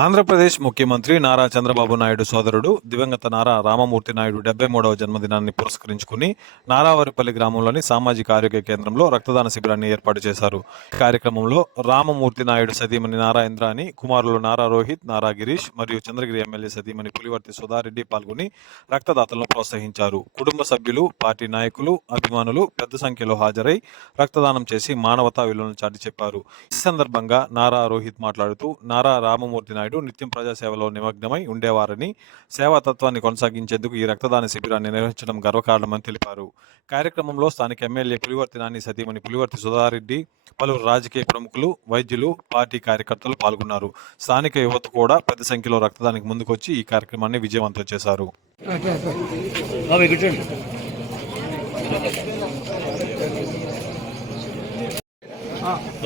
ఆంధ్రప్రదేశ్ ముఖ్యమంత్రి నారా చంద్రబాబు నాయుడు సోదరుడు దివంగత నారా రామమూర్తి నాయుడు డెబ్బై మూడవ జన్మదినాన్ని పురస్కరించుకుని నారావారిపల్లి గ్రామంలోని సామాజిక ఆరోగ్య కేంద్రంలో రక్తదాన శిబిరాన్ని ఏర్పాటు చేశారు. కార్యక్రమంలో రామమూర్తి నాయుడు సతీమణి నారా ఇంద్రాని కుమారులు నారా రోహిత్ నారా గిరీష్ మరియు చంద్రగిరి ఎమ్మెల్యే సతీమణి పులివర్తి సుధారెడ్డి పాల్గొని రక్తదాతలను ప్రోత్సహించారు. కుటుంబ సభ్యులు పార్టీ నాయకులు అభిమానులు పెద్ద సంఖ్యలో హాజరై రక్తదానం చేసి మానవతా విలువలను చాటి చెప్పారు. ఈ సందర్భంగా నారా రోహిత్ మాట్లాడుతూ నారా రామమూర్తి నాయుడు నిత్యం ప్రజాసేవలో నిమగ్నమై ఉండేవారని సేవాతత్వాన్ని కొనసాగించేందుకు ఈ రక్తదాన శిబిరాన్ని నిర్వహించడం గర్వకారణమని తెలిపారు. కార్యక్రమంలో స్థానిక ఎమ్మెల్యే పులివర్తి నాని సతీమణి పులివర్తి సుధారెడ్డి పలువురు రాజకీయ ప్రముఖులు వైద్యులు పార్టీ కార్యకర్తలు పాల్గొన్నారు. స్థానిక యువత కూడా పెద్ద సంఖ్యలో రక్తదానికి ముందుకొచ్చి ఈ కార్యక్రమాన్ని విజయవంతం చేశారు.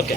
ఓకే.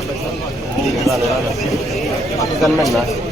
না না না না?